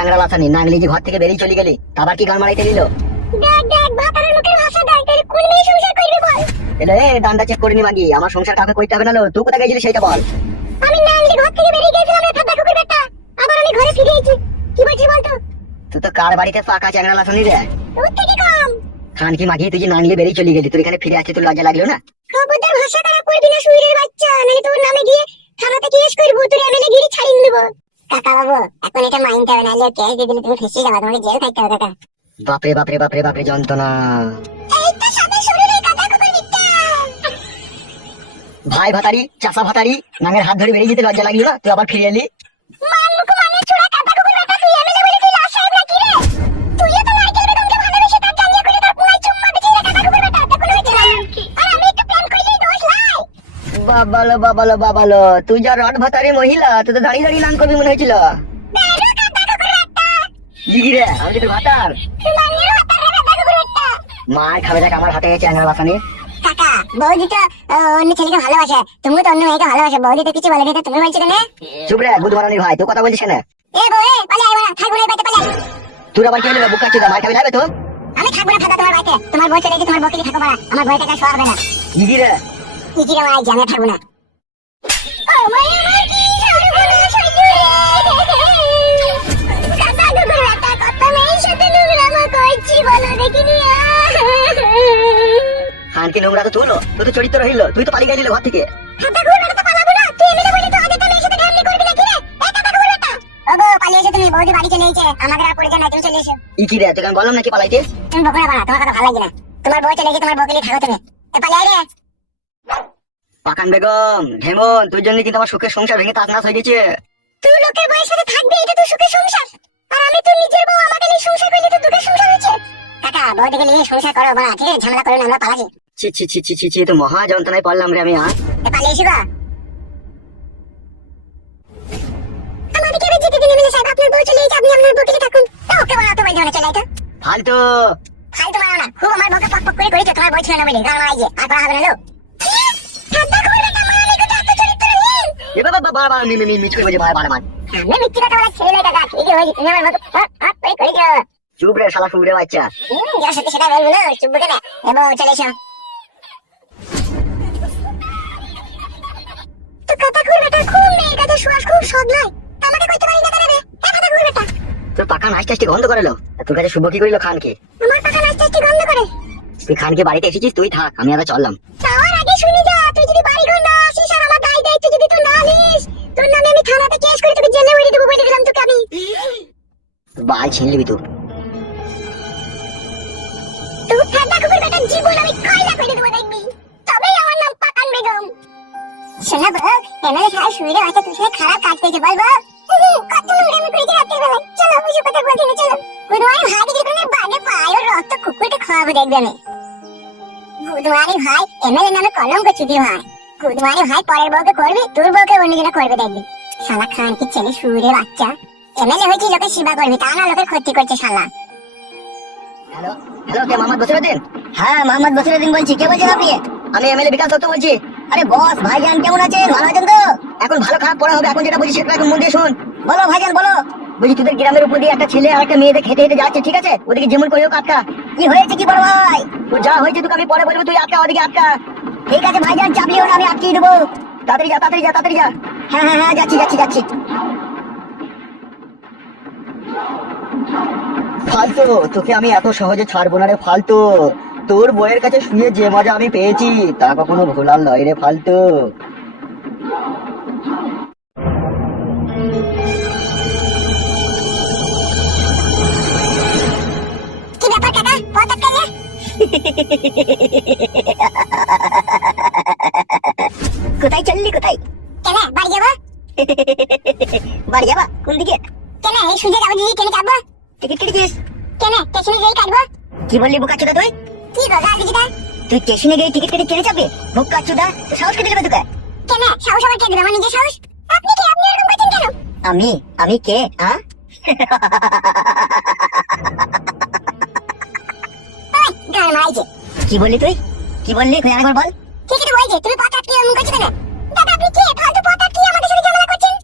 চ্যাংড়া লাথানি নাংলি যে ঘর থেকে বেরিয়ে চলে গেলি, আবার কি গান মারাইতে দিল? দেখ দেখ ভাতারের মুখের ভাষা দেখ, তাহলে কোন মেয়ে সংসার করবে বল? এলে ডান্ডা চেক করে নি মাগি, আমার সংসার কাকে করতে হবে না? তুই কোথায় গেছিলি সেটা বল। আমি নাংলি ঘর থেকে বেরিয়ে গেছিলাম রে ঠাডা কুকুর বেটা, আবার আমি ঘরে ফিরে এসেছি। কি বলছিস বল তো? তুই তো কার বাড়িতে পাকা চ্যাংড়া লাথানি রে? তোর থেকে কম। খান কি মাগি, তুই যে নাংলি বেরিয়ে চলে গেলি, তুই এখানে ফিরে আসছিস, তোর লজ্জা লাগলো না? খবরদার ভাষা খারাপ করবি না শুইরের বাচ্চা, নাকি তোর নামে গিয়ে থানাতে কেস করব, তোর এমএলএ গিরি ছাড়িয়ে দেব। কাকা বাবু এখন এটা মাইনতে হবে, নাহলে কেস দিয়ে দিলে তুমি ফেঁসে যাবে, তোমাকে জেল খাইতে হবে কাকা। বাপরে বাপরে বাপরে বাপরে যন্ত্রণা। এই তো সাদা শরীরের কাটা কুকুর বিট্টা। ভাই ভাতারি চাষা ভাতারি নাঙের হাত ধরে বেরিয়ে যেতে লজ্জা লাগলো না? তুই আবার ফিরে এলি। মান মুখ মানে ছোড়া কাটা কুকুর বেটা, তুই এমএলএ বলে তুই লাশ সাহেব নাকি রে? তুইও তো নারকেল বেগমকে ভালোবেসে তার জাঙ্গিয়া করে তার পুরাই চুম্মা দিছিস রে কাটা কুকুর বেটা, তখন হয়েছে না? আর আমি একটু প্ল্যান করলেই দোষ লাই। বাবালো বাবালো বাবালো, তুই যা রড ভাতারি মহিলা, তুই তো দাঁড়িয়ে দাঁড়িয়ে নান করবি মনে হয়েছিল। জিগি রে, আমি তোর ভাতার মার খাবে দেখ আমার হাতে চ্যাংড়া লাথানি। কাকা বৌদি তো অন্য ছেলেকে ভালোবাসে, তুমি তো অন্য মেয়েকে ভালোবাসে, বৌদি তো কিছু বলেনি, তো তুমি বলছো কেন? চুপ রে বুধ মারানির ভাই, তুই কথা বলছিস না? এ বউ এ পালে আইবা না, থাকবো না এই বাড়িতে, পালে আই। তুই আবার কে নেবে বুকা চুদা, মার খাবি যাবে তো? আমি থাকবো না ফাঁকা তোমার বাড়িতে, তোমার বউ চলে গেছে, তোমার বউকে থাকো না, আমার বউটা কাছে শোয়া হবে না। জিগি রে কি কি রে মাই জানে থাকবো না। ও মাই আমার কি সর্বনাশ হইলো রে, কাকা গুগুর বেটা কত মেয়ের সাথে নোংরামো করছি বলো দেখিনি। খানকে নোংরা তো তুলো, তুই তো চরিত্র রহিল, তুই তো পালিয়ে গেলি ঘর থেকে। কাকা গুগুর বেটা তো পালাবো না, তুই এমএলএ বলি তো আগে তো মেয়ের সাথে ঘামলি করবি নাকি রে? এই কাকা গুগুর বেটা ও গো পালিয়ে এসে তুমি, বৌদি বাড়ি চলে এসেছে, আমাদের আর পরিচয় নাই, তুমি চলে এসো। ই কি রে, তোকে আমি বললাম নাকি পালাইতে? তুমি বকো না বাড়া, তোমার কথা ভালো লাগে না, তোমার বউ চলে গেছে, তোমার বউকে নিয়ে থাকো তুমি, এ পালিয়ে আয় রে। পাকান বেগম ঢেমন, তুই জন্য কিন্তু আমার সুখের সংসার ভেঙে তাজনাস হয়ে গেছে। তুই লোকের বউয়ের সাথে থাকবি, এটা তো সুখের সংসার, আর আমি তো নিজের বউ, আমাকে নিয়ে সংসার করলে তো দুঃখের সংসার হয়েছে। কাকা বউদিকে নিয়ে সংসার করো বাড়া, ঠিক আছে? ঝামেলা করো না, আমরা পালাছি। ছি ছি ছি ছি ছি ছি, তো মহা যন্ত্রণায় পড়লাম রে আমি। আর এ পালিয়ে এসো গা। আমাদেরকে এবার যেতে দিন এমএলএ সাহেব, আপনার বউ চলে গেছে, আপনি আপনার বউকে নিয়ে থাকুন। তা ওকে বলা তো বলতে চলে আয় তো। ফালতু ফালতু মারো না, খুব আমার বউকে পক পক করে করেছে, তোমার বউ ছিল না বলে গান মারাইছে, আর পড়া হবে না লো। ঠান্ডা করবে না, মারানি কিন্তু এত চরিত্রহীন। এ বাবা বাবা বাবা মিছ করে বলছে ভাই বারবার। আমি মিথ্যে কথা বলা ছেলে না কাকা, ঠিকই হয়েছে, তুমি আমার বউকে হাত করে করেছো। চুপ রে শালা ফুবড়ে বাচ্চা। যা সত্যি সেটা বলবো না, চুপ কেন? এবার চলে এসো। তো কথা ঘুরবে, বেটা খুব মেয়ের কাছে শ্বাস খুব সদ নয়, আমাকে কইতে পারি না কেন রে? কথা ঘুরবে বেটা, তোর পাকা নাচটা আসতে গন্ধ করে লো। তোর কাছে শুভ কি করিল খানকে? আমার কথা নাচতে একটু গন্ধ করে। তুই খানকে বাড়িতে এসেছিস, তুই থাক, আমি আবার চললাম। যাওয়ার আগে শুনে যা, তুই যদি বাড়ি ঘর না আসিস আর আমার দায় দায়িত্ব যদি তুই না নিস, তোর নামে আমি থানাতে কেস করে তোকে জেলে উড়িয়ে দেবো বলে দিলাম তোকে আমি। বাল ছিনলিবি তুই। তুই ঠান্ডা কুকুর বেটার জীবন আমি কয়লা করে দেবো দেখবি, তবেই আমার নাম পাকান বেগম। শোনা বউ, এমএলএ সাহেব শুয়ে আছে, তুই সাথে খারাপ কাজ করেছে বল বউ। কত নোংরামি করেছে রাতের বেলায়, চলো ওইসব কথা বলছি না, চলো। বুধবারি ভাই দেখি কোনো বাগে পায় ওর রক্ত কুকুরটা খাওয়াবো দেখবে আমি। বুধবারি ভাই এমএলএ নামে কলঙ্ক চুদি ভাই, বুধবারি ভাই পরের বউকে করবি, তোর বউকে অন্যজনে করবে দেখবি। শালা খান কি ছেলে শুয়ে বাচ্চা, এমএলএ হয়েছে লোকের সেবা করবি, তা না লোকের ক্ষতি করছে শালা। হ্যালো হ্যালো, কে মোহাম্মদ বসিরউদ্দিন? হ্যাঁ মোহাম্মদ বসিরউদ্দিন বলছি, কে বলছেন আপনি? আমি এমএলএ বিকাশ দত্ত বলছি। আরে বস, ভাইজান কেমন আছেন? ভালো আছেন তো? এখন ভালো খারাপ পড়া হবে, এখন যেটা বলছি সেটা এখন মন দিয়ে শুন। বলো ভাইজান বলো। বলছি তোদের গ্রামের উপর দিয়ে একটা ছেলে আর একটা মেয়েদের খেতে হেঁটে যাচ্ছে, ঠিক আছে? ওদিকে যেমন করে হোক আটকা। কি হয়েছে কি বড় ভাই? ও যা হয়েছে তোকে আমি পরে বলবো, তুই আটকা, ওদিকে আটকা। ঠিক আছে ভাইজান, চাপিও না, আমি আটকিয়ে দেবো। তাড়াতাড়ি যা তাড়াতাড়ি যা তাড়াতাড়ি যা। হ্যাঁ হ্যাঁ হ্যাঁ, যাচ্ছি যাচ্ছি যাচ্ছি। ফালতু, তোকে আমি এত সহজে ছাড়বো না রে ফালতু। তোর বইয়ের কাছে শুয়ে যে মজা আমি পেয়েছি তা কখনো ভোলার নয় রে ফালতু। কি ব্যাপার কাকা, পথ আটকালে? কোথায় চললি কোথায়? কেন বাড়ি যাবো? বাড়ি যাবা? কোন দিকে? কেন এই সুজে যাবো, দিদি কেন কাটবো? টিকিট কেটেছিস? কেন স্টেশনে গিয়ে কাটবো? কি বললি বোকাচোদা তুই? কি গো গাল দিদিটা? তুই স্টেশনে গিয়ে টিকিট কেটে ট্রেনে চাপবি? বোকাচোদা, তোর সাহস কে দিবে তোকে? কেন সাহস আমার কে দিবে? আমার নিজের সাহস। আপনি কে? আপনি এরকম করছেন কেন? আমি কে? হ্যাঁ গাল মারাইছে। কি বললি তুই? কি বললি আরেকবার বল। ঠিক আছে বলছে, তুমি পথ আটকে এমন করছো কেন? দাদা আপনি কে? ফালতু পথ আটকে আমাদের সাথে ঝামেলা করছেন।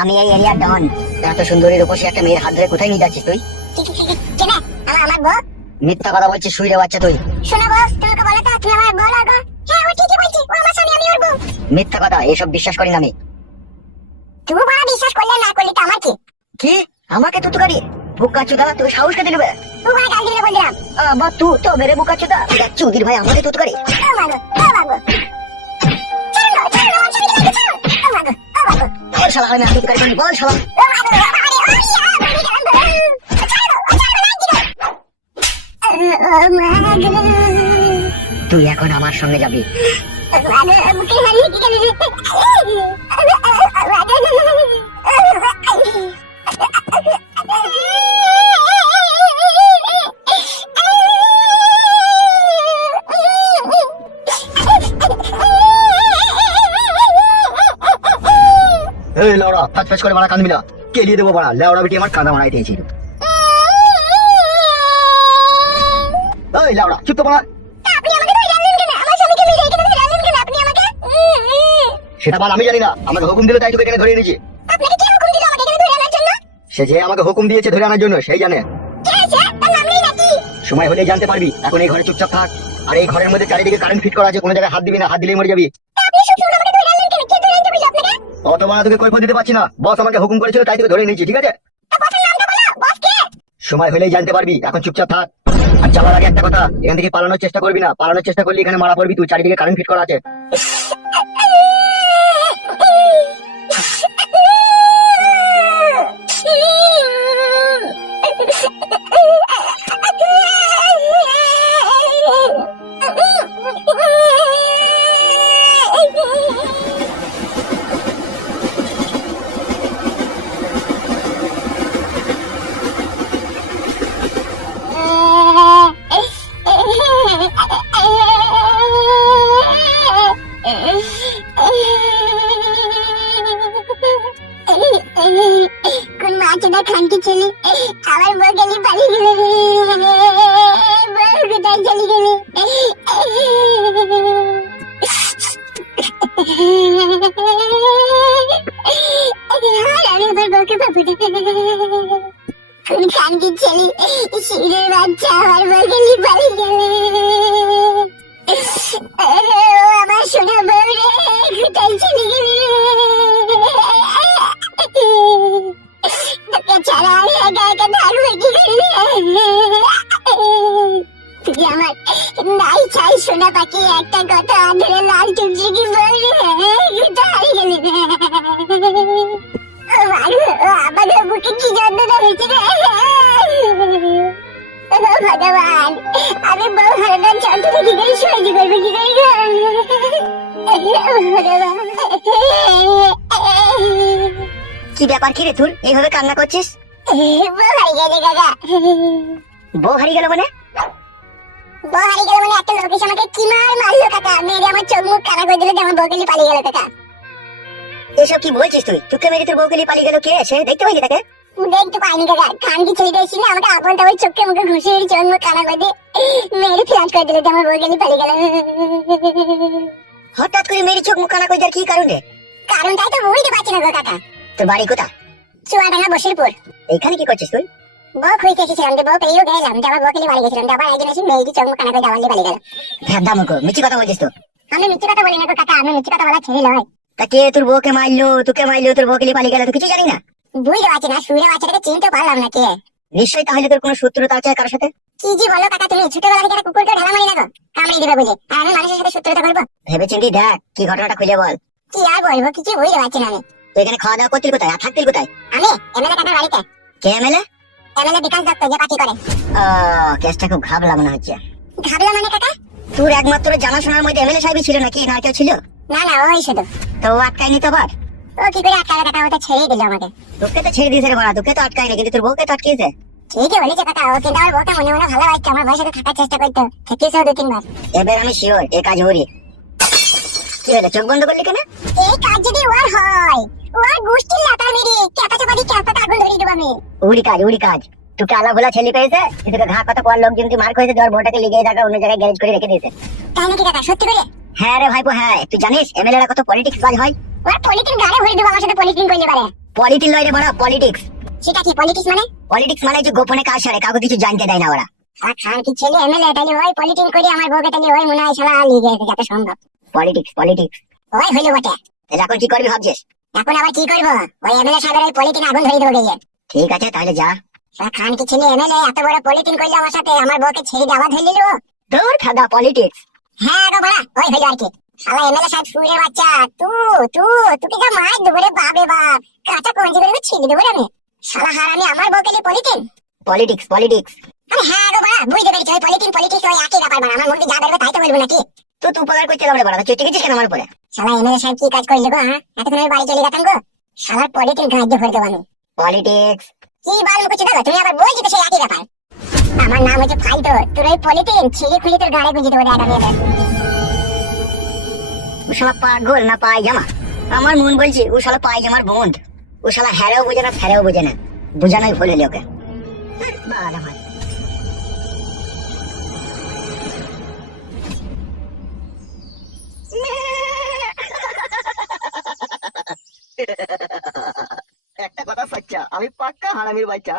আমি এই এরিয়ার ডন। এত সুন্দরী রূপসী একটা মেয়ের হাত ধরে কোথায় নিয়ে যাচ্ছিস তুই? কেন আমার বউ? মিথ্যা কথা বলছিস শুইরে বাচ্চা তুই। শোনো বস, তোমাকে বলো তো তুমি আমার বউ লাগো। হ্যাঁ ও ঠিকই বলছি, ও আমার স্বামী, আমি ওর বউ। মিথ্যা কথা, এসব বিশ্বাস করি না আমি। তুমি বড় বিশ্বাস করলে না করলে তো আমার কি? কি? আমাকে তো তুকারি বুকা চুদা, তুই সাহস কে দিলবে? তুমি গাল দিলে বললাম। বা তুই তো মেরে বুকা চুদা, চুদির ভাই আমাকে তো তুকারি। ও মাগো, ও মাগো। চলো চলো, আমার স্বামীকে লাগে চলো। ও মাগো, ও মাগো। বল শালা, আমি তুই তুকারি বল শালা। ও মাগো, আরে ও ইয়া, আমি গেলাম। চলো, চলো লাগি না। ও মাগো। তুই এখন আমার সঙ্গে যাবি। মাগো, মুখে হারিয়ে কি গেল? এই লাউড়া, ফাচ করে বাড়া কাঁদবি না। কেলিয়ে দেবো বাড়া, লাউড়া বেটি আমার কাঁদা মারাই দিয়েছিল। এই লাউড়া, চুপ তো বাড়া। আপনি আমাকে ধরে আনলেন কেন? আমার স্বামীকে মেরে এখানে ধরে আনলেন কেন আপনি আমাকে? সেটা বল, আমি জানি না। আমাকে হুকুম দিল তাই তোকে এখানে ধরে এনেছি। আপনাকে কে হুকুম দিল আমাকে এখানে ধরে আনার জন্য? সে যে আমাকে হুকুম দিয়েছে ধরে আনার জন্য সেই জানে। কে আছে? তার নাম নেই নাকি? সময় হলে জানতে পারবি। এখন এই ঘরে চুপচাপ থাক। আর এই ঘরের মধ্যে চারিদিকে কারেন্ট ফিট করা আছে, কোনো জায়গায় হাত দিবি না, হাত দিলেই মরে যাবি। আপনি সবসময় আমাকে ধরে আনলেন কেন? কে ধরে আনতে বলল আপনাকে? অত বড় তোকে কৈফিয়ত দিতে পারছি না। বস আমাকে হুকুম করেছিল তাই তোকে ধরে নিয়েছি, ঠিক আছে? তা বসের নামটা বলো, বস কে? সময় হলেই জানতে পারবি। এখন চুপচাপ থাক। আর যাওয়ার আগে একটা কথা, এখান থেকে পালানোর চেষ্টা করবি না। পালানোর চেষ্টা করলে এখানে মারা পড়বি তুই। চারিদিকে কারেন্ট ফিট করা আছে। কোন মাছটা খানকি ছেলে আমার বউ গেলি পালিয়ে গেলে রে, বউ কোথায় চলে গেলে? আর আমি আমার বউকে পাবো না। কোন খানকি ছেলে শিরের বাচ্চা আমার বউ গেলি পালিয়ে গেলে। ও আমার সোনা বউ রে, কোথায় চলে গেলি রে? তোকে ছাড়া আমি একা একা থাকবো কি করে? তুই আমার নাই চাই সোনা পাখি, একটা কথা ধরে লাল চুকচুকি বলবে কোথায় গেলি রে? আমাদের বুকে কি যন্ত্রণা হয়েছে রে? ভগবান, আমি বউ হারানোর যন্ত্রণা কি করে সহ্য করবো কি করে? কি ব্যাপার, কি রে তোর এইভাবে কান্না করছিস? বউ হারিয়ে গেলে কাকা। বউ হারিয়ে গেল মানে? বউ হারিয়ে গেল মানে একটা লোক এসে আমাকে কি মারলো কাকা, মেরে আমার চোখ মুখ কানা করে দিল যে আমার বউ গেলি পালিয়ে গেল কাকা। এসব কি বলছিস তুই? তোকে মেরে তোর বউ গেলি পালিয়ে গেল? কে সে? দেখতে পাইনি তাকে? দেখতে পাইনি কাকা, খানকি ছেলেটা এসে না আমাকে আপন তাদের চোখে মুখে ঘুষে চোখ মুখ কানা করে দিয়ে মেরে ফ্লাশ করে দিল যে আমার বউ গেলি পালিয়ে গেল। হঠাৎ করে মেরে চোখ মুখ কানা করে দেওয়ার কি কারণে? কারণটাই তো বুঝতে পারছি না গো কাকা। তোর বাড়ি কোথা? চুয়াডাঙ্গা বসিরপুর। এইখানে কি করছিস তুই? বউ খুঁজতে এসেছিলাম, যে বউ পেয়েও গেলাম, যে আমার বউ গেলি পালিয়ে গেছিলাম, আবার একদিন এসে মেয়েটি চোখ মুখ কানা করে দেওয়ার পালিয়ে গেল। হ্যাঁ দামুকো, মিছি কথা বলছিস তো? আমি মিথ্যে কথা বলি না গো কাকা, আমি মিথ্যে কথা বলা ছেড়ে নয়। তা কে তোর বউকে মারলো, তোকে মারলো, তোর বউ গেলি পালিয়ে গেল? তুই কিছু জানি না? বুঝতে পারছি না, শুনে বাচ্চাটাকে চিনতে পারলাম না কে। নিশ্চয়ই তাহলে তোর কোনো শত্রুতা আছে কারোর সাথে। কি জি বলো কাকা তুমি? ছোটবেলা থেকে একটা কুকুরকে ঢালা মারি না গো, কামড়ে দিবে বুঝে, আর আমি মানুষের সাথে শত্রুতা করবো? ভেবে চিন্তি দেখ, কি ঘটনাটা খুলে বল। কি আর বলবো, কিছু বুঝতে পারছি না আমি। তুই এখানে খাওয়া দাওয়া করতিল কোথায়, আর থাকতিল কোথায়? আমি এমএলএ কাকার বাড়িতে। কে এমএলএ? এমএলএ বিকাশ দত্ত, যে পার্টি করে। কেসটা খুব ঘাবলা মনে হচ্ছে। ঘাবলা মানে কাকা? তোর একমাত্র জানাশোনার মধ্যে এমএলএ সাহেবই ছিল নাকি, না কেউ ছিল? না না, ওই শুধু। তো ও আটকায়নি তো আবার? ও কি করে আটকাবে কাকা, ও তো ছেড়েই দিল আমাকে। তোকে তো ছেড়ে দিয়েছে রে বাড়া, তোকে তো আটকায়নি, কিন্তু তোর বউকে তো আটকিয়েছে। ঠিকই বলেছে কাকা, ও কিন্তু আমার বউকে মনে মনে ভালোবাসছে, আমার বউয়ের সাথে থাকার চেষ্টা করতো, থেকেছেও 2-3 বার। এবার আমি শিওর এ কাজ হরি। কি হলো, চোখ বন্ধ করলি কেন? এই কাজ যদি ওর হয়, ওর গোষ্ঠীর লাতা মেরে ক্যাপাচা বাড়ি ক্যাপাটা আগুন ধরিয়ে দেবো আমি। উড়ি কাজ। তোকে আলা ভোলা ছেলে পেয়েছে, তোকে ঘা কথা পর লোকজন তুই মার খেয়েছে, তোর বউটাকে লিগেই থাকা অন্য জায়গায় গ্যারেজ করে রেখে দিয়েছে। তাই নাকি কাকা, সত্যি করে? হ্যাঁ রে ভাইপো হ্যাঁ। তুই জানিস এমএলএ রা কত পলিটিক্স কাজ হয়? ওর পলিটিক্স গাড়ে ভরে দেবো, আমার সাথে পলিটিক্স করলে পারে। পলিটিক্স লয় রে বড়, পলিটিক্স। সেটা কি পলিটিক্স মানে? পলিটিক্স মানে হচ্ছে গোপনে কাজ সারে, কাউকে কিছু জানতে দেয় না ওরা। আর খান কি ছেলে এমএলএ, তাহলে ওই পলিটিক্স করে আমার বউকে তাহলে ওই মনে হয় শালা লিগে গেছে যত সম্ভব। Politics politics. ওই হইলো বটে। তাহলে এখন কি করবি ভাবছিস? এখন আবার কি করবো, ওই এমএলএ সাহেবের ওই পলিটিক্স আগুন ধরে দেবো গিয়ে। ঠিক আছে তাহলে যা। শালা খান কি ছেলে এমএলএ এত বড় পলিটিক্স করলো আমার সাথে, আমার বউকে ছেড়ে দিয়ে আবার ধরে নিল। তোর খাদা পলিটিক্স। হ্যাঁ গো বড়া, ওই হইলো আর কি। শালা এমএলএ সাহেব শুয়ে বাচ্চা, তুই যা মার দেবো রে বাপ রে বাপ, কাঁচা কঞ্জি করে ছিঁড়ে দেবো রে আমি। শালা হারামি আমার বউকে নিয়ে পলিটিক্স। Politics politics. আরে হ্যাঁ গো বড়া, বুঝতে পেরেছি, ওই পলিটিক্স ওই একই ব্যাপার বড়া, আমার মুখে যা বেরোবে তাই তো বলবো নাকি। তো তুই উপকার করছিলাম রে বড়, তুই ঠিক আছিস কেন আমার পরে? শালা এমএলএ সাহেব কি কাজ করলে গো, হ্যাঁ এতক্ষণ আমি বাড়ি চলে যেতাম গো। শালার পলিটিক্স গাঁজে ভরে দেবো আমি। পলিটিক্স। কি বাল মুখে দাও, তুমি আবার বলছি তো সেই একই ব্যাপার। আমার নাম হচ্ছে ফাইতো, তোর ওই পলিটিক্স ছিঁড়ে খুলে তোর গাড়ি গুঁজে দেবো রে আগামী এদের। ও শালা পাগল না পায়জামা? আমার মন বলছে ও শালা পায়জামার বন্ধ। ও শালা হ্যারেও বোঝে না ফেরেও বোঝে না, বোঝানোই ভুল হলো ওকে। বাড়া ভাই। একটা কথা সচ্চা, আমি পাক্কা হারামির বাচ্চা।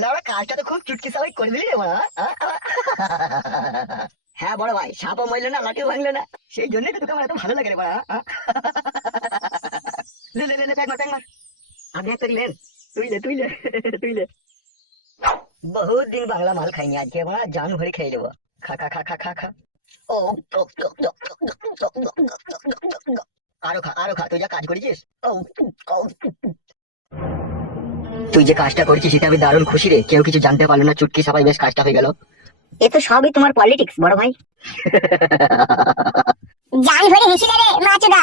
লাউড়া কাজটা তো খুব চুটকি সবাই করে দিলি রে বাড়া। হ্যাঁ বড় ভাই, সাপও মরলো না, লাঠিও ভাঙলো না, সেই জন্যই তো তোকে আমার এত ভালো লাগে রে বাড়া। লে লে লে প্যাক মার। আগে একটা লেন, তুই লে। বহুত দিন বাংলা মাল খাইনি, আজকে বাড়া জান ভরে খেয়ে নেবো। খা খা খা খা খা খা। ও আরো খা, তুই যা কাজ করেছিস। তুই যে কাজটা করেছিস সেটা আমি দারুণ খুশি রে, কেউ কিছু জানতে পারলো না, চুটকি সবাই বেশ কাজটা হয়ে গেল। এ তো সবই তোমার পলিটিক্স বড় ভাই। জান ভরে হেসিলে রে মাচুদা।